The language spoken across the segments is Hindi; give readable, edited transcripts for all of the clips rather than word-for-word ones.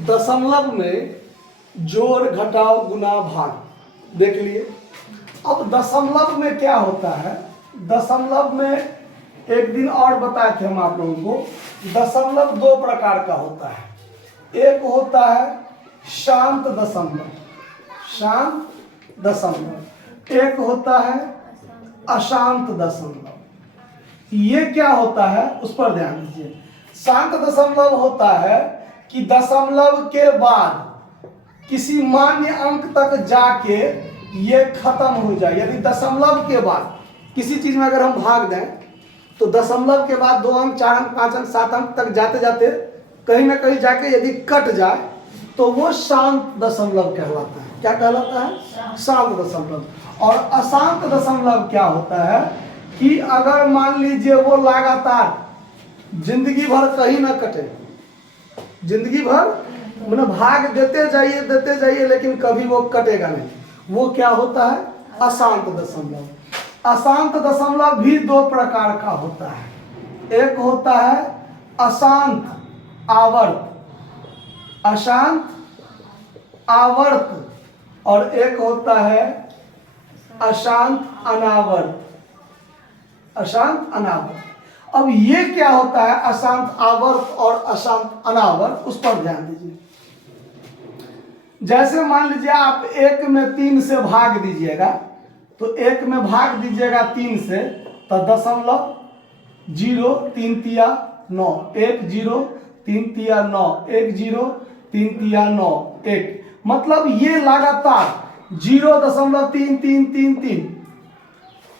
दशमलव में जोड़ घटाव गुना भाग देख लिए। अब दशमलव में क्या होता है, दशमलव में एक दिन और बताए थे हम आप लोगों को, दशमलव दो प्रकार का होता है। एक होता है शांत दशमलव, शांत दशमलव, एक होता है अशांत दशमलव। ये क्या होता है उस पर ध्यान दीजिए। शांत दशमलव होता है कि दशमलव के बाद किसी मान्य अंक तक जाके ये खत्म हो जाए। यदि दशमलव के बाद किसी चीज में अगर हम भाग दें तो दशमलव के बाद 2 अंक 4 अंक 5 अंक 7 अंक तक जाते जाते कहीं ना कहीं जाके यदि कट जाए तो वो शांत दशमलव कहलाता है। क्या कहलाता है? शांत दशमलव। और अशांत दशमलव क्या होता है कि अगर मान लीजिए वो लगातार जिंदगी भर कहीं ना कटे, जिंदगी भर मैंने भाग देते जाइए लेकिन कभी वो कटेगा नहीं, वो क्या होता है? अशांत दशमलव। अशांत दशमलव भी दो प्रकार का होता है। एक होता है अशांत आवर्त, अशांत आवर्त, और एक होता है अशांत अनावर्त, अशांत अनावर्त। अब ये क्या होता है अशांत आवर्त और अशांत अनावर्त, उस पर ध्यान दीजिए। जैसे मान लीजिए आप 1 में 3 से भाग दीजिएगा, तो 1 में भाग दीजिएगा 3 से तो दशमलव 0 3 तिया 9, 1 0 3 तिया 9, 1 0 3 तिया 9 1, मतलब ये लगातार 0.3333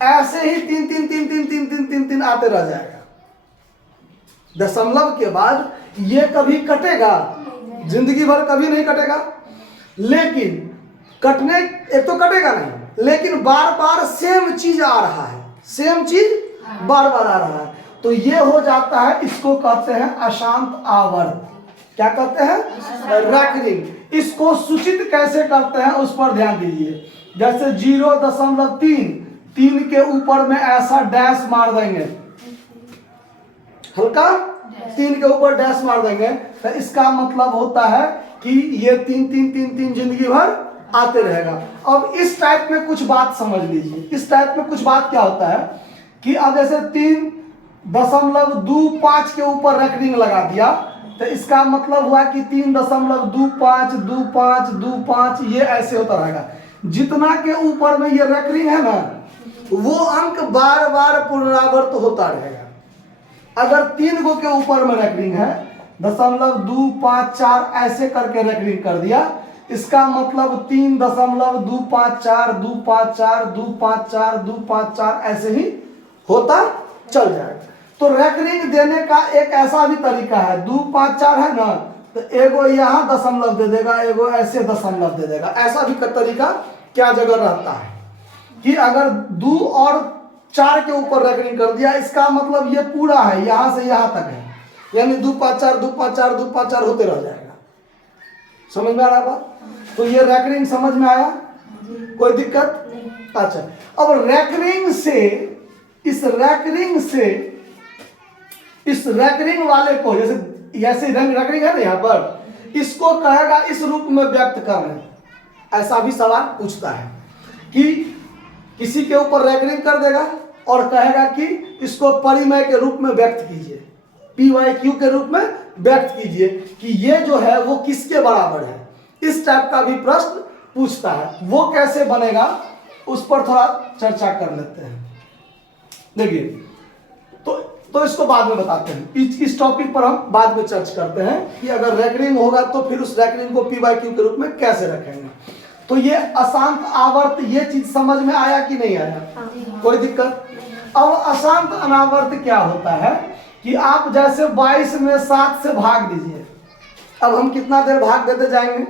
ऐसे ही 3 3 3 3 3 3 3 3 आते रह जाएगा। दशमलव के बाद ये कभी कटेगा? जिंदगी भर कभी नहीं कटेगा। लेकिन कटने एक तो कटेगा नहीं, लेकिन बार बार सेम चीज आ रहा है, सेम चीज बार बार आ रहा है, तो ये हो जाता है, इसको कहते हैं अशांत आवर्त। क्या कहते हैं? रैकरिंग। इसको सूचित कैसे करते हैं उस पर ध्यान दीजिए। जैसे 0.3 3 के ऊपर में ऐसा डैश मार देंगे, हल्का 3 के ऊपर डैश मार देंगे, तो इसका मतलब होता है कि ये 3 3 3 3 जिंदगी भर आते रहेगा। अब इस टाइप में कुछ बात समझ लीजिए। इस टाइप में कुछ बात क्या होता है कि अब जैसे 3.25 के ऊपर रैकरिंग लगा दिया, तो इसका मतलब हुआ कि 3.25 25 25 ये ऐसे होता रहेगा। जितना के ऊपर में ये रैकरिंग है ना, वो अंक बार बार पुनरावर्त होता रहेगा। अगर 3 गो के ऊपर में रैकरिंग है, 0.254 ऐसे करके रैकरिंग कर दिया, इसका मतलब 3.254 254 254 254 ऐसे ही होता चल जाएगा। तो रैकरिंग देने का एक ऐसा भी तरीका है, 254 है ना, तो एगो यहाँ दशमलव दे देगा, एगो ऐसे दशमलव दे देगा। ऐसा भी तरीका क्या जगह रहता है कि अगर 2 और 4 के ऊपर रैकरिंग कर दिया, इसका मतलब ये पूरा है, यहाँ से यहाँ तक है, यानी 254 254 254 होते रह जाएगा। समझ में आ रहा बात? तो ये रैकरिंग समझ में आया? कोई दिक्कत? अच्छा, अब रैकरिंग से इस रैकरिंग वाले को, जैसे रैकरिंग है ना यहाँ पर, इसको कहेगा इस रूप में व्यक्त करना। ऐसा भी सवाल पूछता है कि किसी के ऊपर रैकरिंग कर देगा और कहेगा कि इसको परिमेय के रूप में व्यक्त कीजिए, PYQ के रूप में व्यक्त कीजिए कि ये जो है वो किसके बराबर है। इस टाइप का भी प्रश्न पूछता है। वो कैसे बनेगा उस पर थोड़ा चर्चा कर लेते हैं। देखिए, तो इसको बाद में बताते हैं। इस टॉपिक पर हम बाद में चर्चा करते हैं कि अगर रैकरिंग होगा तो फिर उस रैकरिंग को PYQ के रूप में कैसे रखेंगे। तो ये अशांत आवर्त, ये चीज समझ में आया कि नहीं आया? कोई दिक्कत? अब अशांत अनावर्त क्या होता है कि आप जैसे 22 में 7 से भाग दीजिए। अब हम कितना देर भाग देते जाएंगे,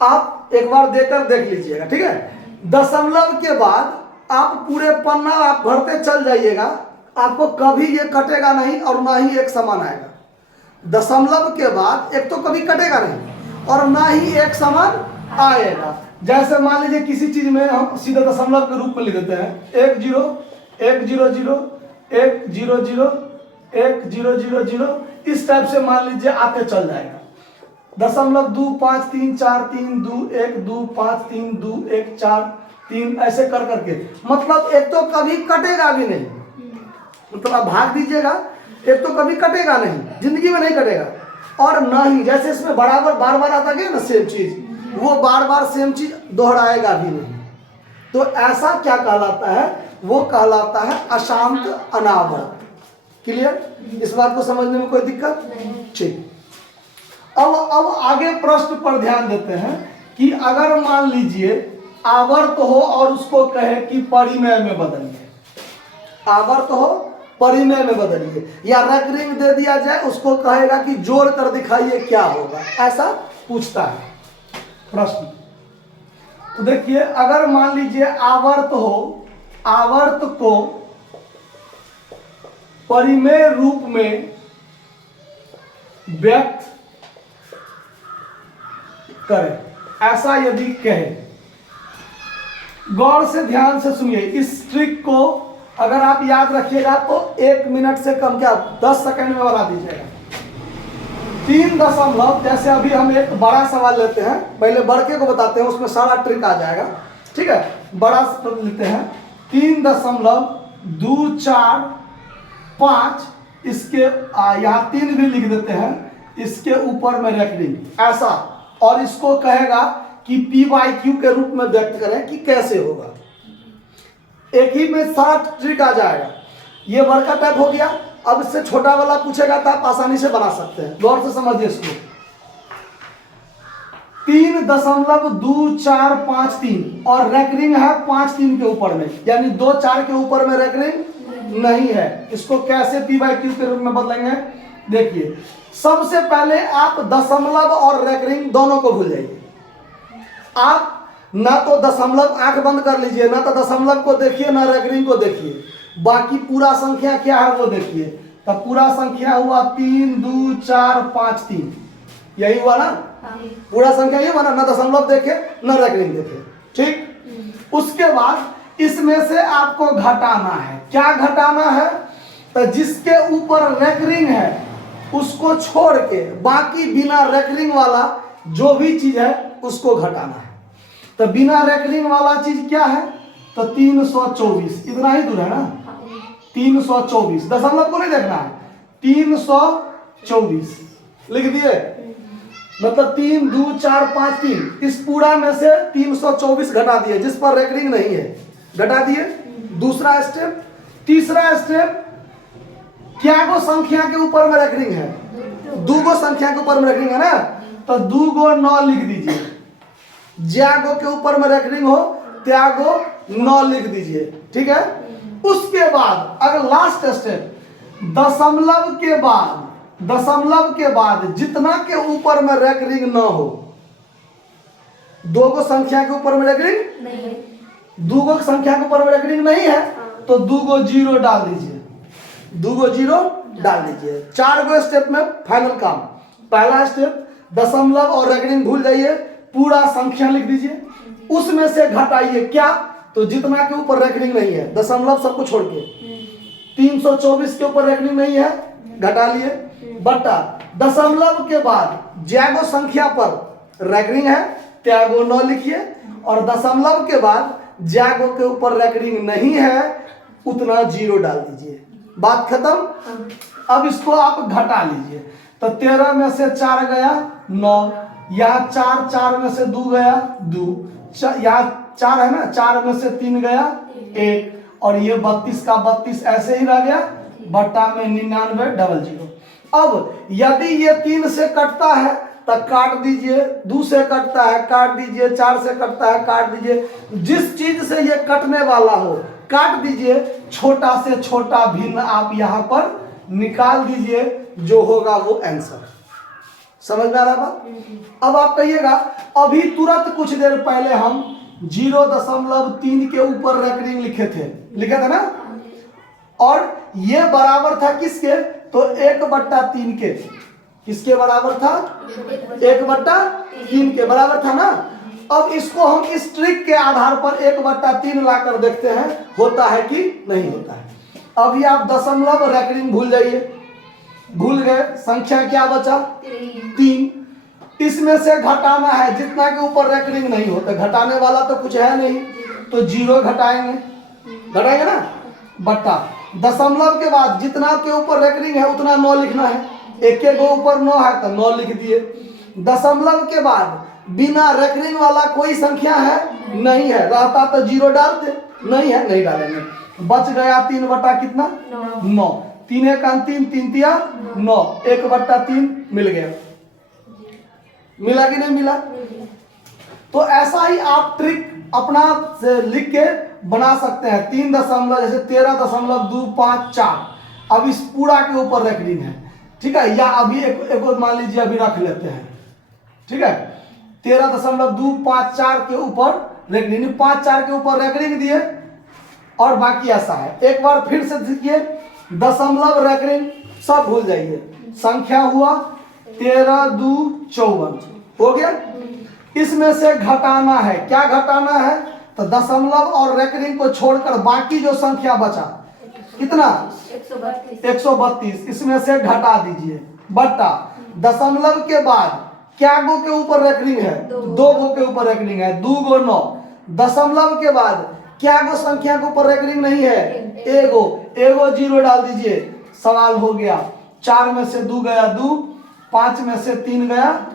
आप एक बार देकर देख लीजिएगा, ठीक है? दशमलव के बाद आप पूरे पन्ना आप भरते चल जाइएगा, आपको कभी ये कटेगा नहीं और ना ही एक समान आएगा। दशमलव के बाद एक तो कभी कटेगा नहीं और ना ही एक समान आएगा। जैसे मान लीजिए किसी चीज में हम सीधे दशमलव के रूप में लिख देते हैं, 1 0 1 0 0 1 0 0 1 0 0 0, इस टाइप से मान लीजिए आते चल जाएगा। 0.253432 1 2 5 3 2 1 4 3 ऐसे कर करके, मतलब एक तो कभी कटेगा भी नहीं, मतलब आप भाग दीजिएगा, एक तो कभी कटेगा नहीं, जिंदगी में नहीं कटेगा, और ना ही जैसे इसमें बराबर बार बार आता गया ना सेम चीज, वो बार बार सेम चीज दोहराएगा भी नहीं। तो ऐसा क्या कहलाता है? वो कहलाता है अशांत अनावर्त। क्लियर? इस बात को समझने में कोई दिक्कत? ठीक। अब आगे प्रश्न पर ध्यान देते हैं कि अगर मान लीजिए आवर्त हो और उसको कहे कि परिमेय में बदलिए, आवर्त हो परिमेय में बदलिए, या रेकरिंग दे दिया जाए, उसको कहेगा कि जोड़ कर दिखाइए क्या होगा, ऐसा पूछता है प्रश्न। तो देखिए, अगर मान लीजिए आवर्त हो, आवर्त को परिमेय रूप में व्यक्त करें, ऐसा यदि कहे, गौर से ध्यान से सुनिए, इस ट्रिक को अगर आप याद रखिएगा तो 1 मिनट से कम, क्या 10 सेकंड में बना दीजिएगा। 3 दशमलव, जैसे अभी हम एक बड़ा सवाल लेते हैं, पहले बड़के को बताते हैं, उसमें सारा ट्रिक आ जाएगा, ठीक है। बड़ा लेते हैं 3.245, इसके यहाँ 3 भी लिख देते हैं, इसके ऊपर में रेकरिंग ऐसा, और इसको कहेगा कि P/Q के रूप में व्यक्त करें कि कैसे होगा। एक ही में सारा ट्रिक आ जाएगा। ये बड़का टाइप हो गया। अब इससे छोटा वाला पूछेगा तो आप आसानी से बना सकते हैं, गौर से समझिए इसको। 3.2453 और रेकरिंग है 5-3 के ऊपर में, यानी 2-4 के ऊपर में रेकरिंग नहीं है। इसको कैसे P/Q के रूप में बदलेंगे? देखिए, सबसे पहले आप दशमलव और रेकरिंग दोनों को भूल जाइए। आप ना तो दशमलव, आंख बंद कर लीजिए, ना तो दशमलव को देखिए, ना रेकरिंग को देखिए, बाकी पूरा संख्या क्या है वो देखिए। तब पूरा संख्या हुआ 3, 2, 4, 5, 3, यही हुआ ना? पूरा संख्या ये हुआ ना? ना दशमलव देखे ना रेकरिंग देखे, ठीक। उसके बाद इसमें से आपको घटाना है। क्या घटाना है? तो जिसके ऊपर रेकरिंग है उसको छोड़ के बाकी बिना रेकरिंग वाला जो भी चीज है उसको घटाना है। तो बिना रेकरिंग वाला चीज क्या है? तो 324, इतना ही दूर है ना? 324, दशमलव को नहीं देखना है, 324 लिख दिए। मतलब 3, 2, 4, 5, 3, इस पूरा में से 324 घटा दिए, जिस पर रेकरिंग नहीं है घटा दिए। दूसरा स्टेप, तीसरा स्टेप, क्या को संख्या के ऊपर में रेकरिंग है? 2 संख्या के ऊपर में रेकरिंग है ना? तो 2 9 लिख दीजिए। ज्यागो के ऊपर में रेकरिंग हो, त्यागो 9 लिख दीजिए, ठीक है। उसके बाद अगर लास्ट स्टेप, दशमलव के बाद जितना के ऊपर में रेकरिंग न हो, 2 संख्या के ऊपर में रेकरिंग नहीं है, 2 संख्या के ऊपर में रेकरिंग नहीं है, तो 2 0 डाल दीजिए, 2 0 डाल दीजिए। 4 स्टेप में फाइनल काम। पहला स्टेप, दशमलव और रेकरिंग भूल जाइए, पूरा संख्या लिख दीजिए, उसमें से घटाइए क्या? तो जितना के ऊपर रेकरिंग नहीं है, दशमलव सबको छोड़ के, 324 के ऊपर रेकरिंग नहीं है, घटा लिए, बटा दशमलव के बाद ज्यागो संख्या पर रेकरिंग है, त्यागो 9 लिखिए, और दशमलव के बाद ज्यागो के ऊपर रेकरिंग नहीं है, उतना 0 डाल दीजिए। बात खत्म। अब इसको आप घटा लीजिए। तो 13 में से 4 गया 9, यहाँ 4 में से 2 गया 2, यहाँ 4 है ना, 4 में से 3 गया 1, और ये 32 का 32 ऐसे ही रह गया, बट्टा में 99 00। अब यदि ये 3 से कटता है तो काट दीजिए, 2 से कटता है काट दीजिए, 4 से कटता है काट दीजिए, जिस चीज से ये कटने वाला हो काट दीजिए। छोटा से छोटा भिन्न आप यहाँ पर निकाल दीजिए, जो होगा वो आंसर। समझ में आ रहा बात? अब आप कहिएगा, अभी तुरंत कुछ देर पहले हम 0.3 के ऊपर रेकरिंग लिखे थे ना, और ये बराबर था किसके? तो 1/3 के। किसके बराबर था? 1/3 के बराबर था ना। अब इसको हम इस ट्रिक के आधार पर 1/3 लाकर देखते हैं होता है कि नहीं होता है। अभी आप दशमलव रेकरिंग भूल जाइए, भूल गए, संख्या क्या बचा? 3। इसमें से घटाना है, जितना के ऊपर रेकरिंग नहीं होता, घटाने वाला तो कुछ है नहीं, तो 0 घटाएंगे, घटाएंगे ना, बट्टा दशमलव के बाद जितना के ऊपर रेकरिंग है उतना 9 लिखना है, एक के ऊपर 9 है तो 9 लिख दिए। दशमलव के बाद बिना रेकरिंग वाला कोई संख्या है नहीं है, रहता तो 0 डालते, नहीं है नहीं डालेंगे। बच गया 3 बटा कितना 9, 3 एक 3, 3 तिया 9, 1 बटा 3 मिल गया, मिला कि नहीं मिला। तो ऐसा ही आप ट्रिक अपना से लिख के बना सकते हैं। 3 दशमलव जैसे 13.254, अब इस पूरा के ऊपर रेकरिंग है, ठीक है, या अभी एक मान लीजिए अभी रख लेते हैं, ठीक है, 13.254 के ऊपर रेकरिंग, 54 के ऊपर रेकरिंग दिए और बाकी ऐसा है। एक बार फिर से देखिए, दशमलव रेकरिंग सब भूल जाइए, संख्या हुआ 13 2 54 हो गया। इसमें से घटाना है, क्या घटाना है, तो दशमलव और रेकरिंग को छोड़कर बाकी जो संख्या बचा कितना 132, इसमें से घटा दीजिए, बट्टा दशमलव के बाद क्या गो के ऊपर रेकरिंग है, 2 गो के ऊपर रेकरिंग है, 2 गो 9, दशमलव के बाद क्या गो संख्या के ऊपर रेकरिंग नहीं है, एगो 0 डाल दीजिए, सवाल हो गया। 4 में से 2 गया 2, 5 में से 3 गया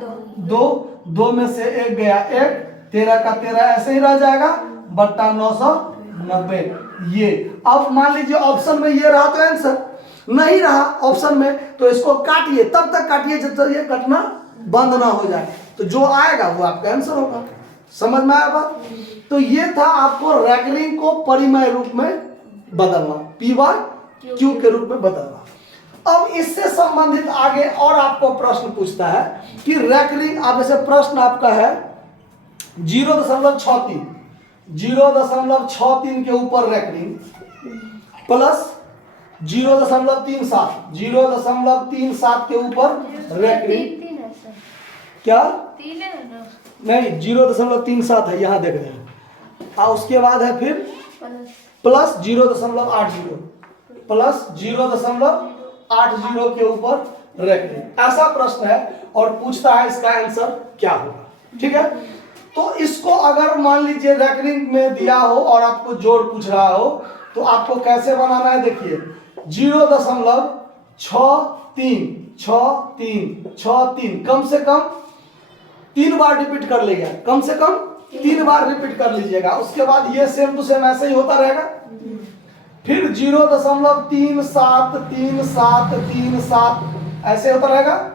2, 2 में से 1 गया 1, 13 का 13 ऐसे ही रह जाएगा, बट्टा 990। ये अब मान लीजिए ऑप्शन में ये रहा तो आंसर, नहीं रहा ऑप्शन में तो इसको काटिए, तब तक काटिए जब तक ये कटना बंद ना हो जाए, तो जो आएगा वो आपका आंसर होगा। समझ में आया बात। तो ये था आपको रेकरिंग को परिमेय रूप में बदलना, पी बार क्यू के रूप में बदलना। अब इससे संबंधित आगे और आपको प्रश्न पूछता है कि रेकरिंग, अब जैसे प्रश्न आपका है 0.63 0.63 के ऊपर रेकरिंग प्लस 0.37 0.37 के ऊपर रेकरिंग, क्या नहीं 0.37 है, यहाँ देख रहे हैं, और उसके बाद है फिर प्लस 0.80 प्लस 0.80 के ऊपर रेकरिंग। ऐसा प्रश्न है और पूछता है इसका आंसर क्या होगा, ठीक है। तो इसको अगर मान लीजिए रेकरिंग में दिया हो और आपको जोड़ पूछ रहा हो तो आपको कैसे बनाना है, देखिए 0.63 कम से कम 3 बार रिपीट कर लीजिएगा, कम से कम 3 बार रिपीट कर लीजिएगा। उसके बाद ये सेम टू सेम ऐसे ही होता रहेगा। फिर 0.373737 ऐसे होता रहेगा।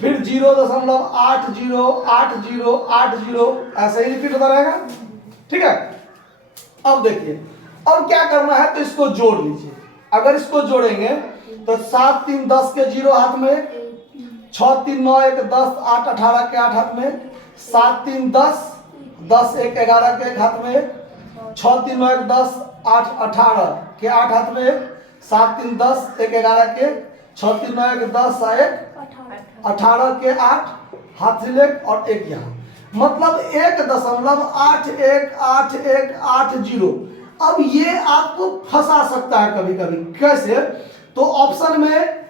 फिर 0.808080 ऐसे ही रिपीट होता रहेगा, ठीक है। अब देखिए, अब क्या करना है, तो इसको जोड़ लीजिए। अगर इसको जोड़ेंगे तो 7 3 10 के 0 हाथ में, 6 3 9 1 10 8 18 के 8 हाथ में, 7 3 10 10 1 11 के 1 हाथ में, 6 3 9 1 10 8 18 के 8 हाथ में, 7 3 10 1 11 के, 6 3 9 1 10 1 18 के 8 हाथ से ले और 1 यहाँ, मतलब 1.818180। अब ये आपको फंसा सकता है कभी कभी, कैसे, तो ऑप्शन में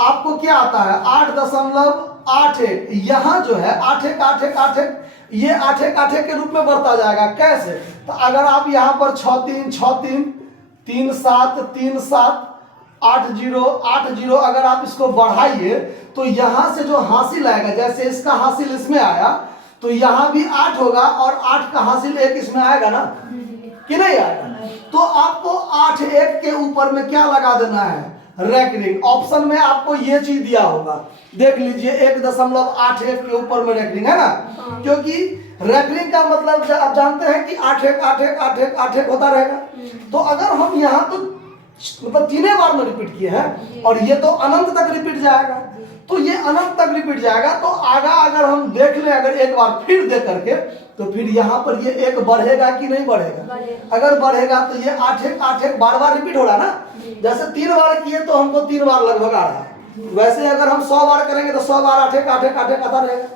आपको क्या आता है 8.81, यहाँ जो है 818181, ये 8181 के रूप में बढ़ता जाएगा। कैसे, तो अगर आप यहाँ पर 6363 37 37 8080 अगर आप इसको बढ़ाइए तो यहाँ से जो हासिल आएगा, जैसे इसका हासिल इसमें आया तो यहाँ भी 8 होगा और 8 का हासिल 1 इसमें आएगा ना, कि नहीं आएगा। तो आपको 8 1 के ऊपर में क्या लगा देना है, रेकरिंग। ऑप्शन में आपको ये चीज दिया होगा, देख लीजिए 1.81 के ऊपर में रेकरिंग है ना, क्योंकि रेकरिंग का मतलब आप जानते हैं कि 8 1 8 1 8 1 8 1 होता रहेगा। तो अगर हम यहाँ तो मतलब 3 बार में रिपीट किए हैं और ये तो अनंत तक रिपीट जाएगा, तो ये अनंत तक रिपीट जाएगा। तो आगा अगर हम देख लें, अगर एक बार फिर दे करके, तो फिर यहाँ पर ये 1 बढ़ेगा कि नहीं बढ़ेगा, अगर बढ़ेगा तो ये 8 1 8 1 बार बार रिपीट हो रहा ना। जैसे 3 बार किए तो हमको 3 बार लगभग आ रहा है, वैसे अगर हम 100 बार करेंगे तो 100 बार 8 1 8 1 8 1 आता रहेगा।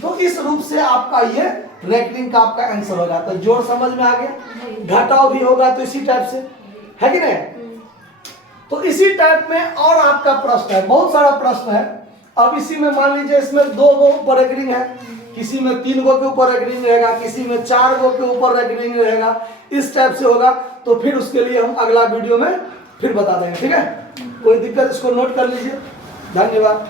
तो इस रूप से आपका ये रेकरिंग का आपका आंसर होगा। तो जोड़ समझ में आ गया, घटाव भी होगा तो इसी टाइप से, है कि नहीं। तो इसी टाइप में और आपका प्रश्न है, बहुत सारा प्रश्न है, अब इसी में मान लीजिए इसमें 2 गो ऊपर एक रिंग है, किसी में 3 गो के ऊपर एक रिंग रहेगा, किसी में 4 गो के ऊपर एक रिंग रहेगा, इस टाइप से होगा। तो फिर उसके लिए हम अगला वीडियो में फिर बता देंगे, ठीक है। कोई दिक्कत, इसको नोट कर लीजिए। धन्यवाद।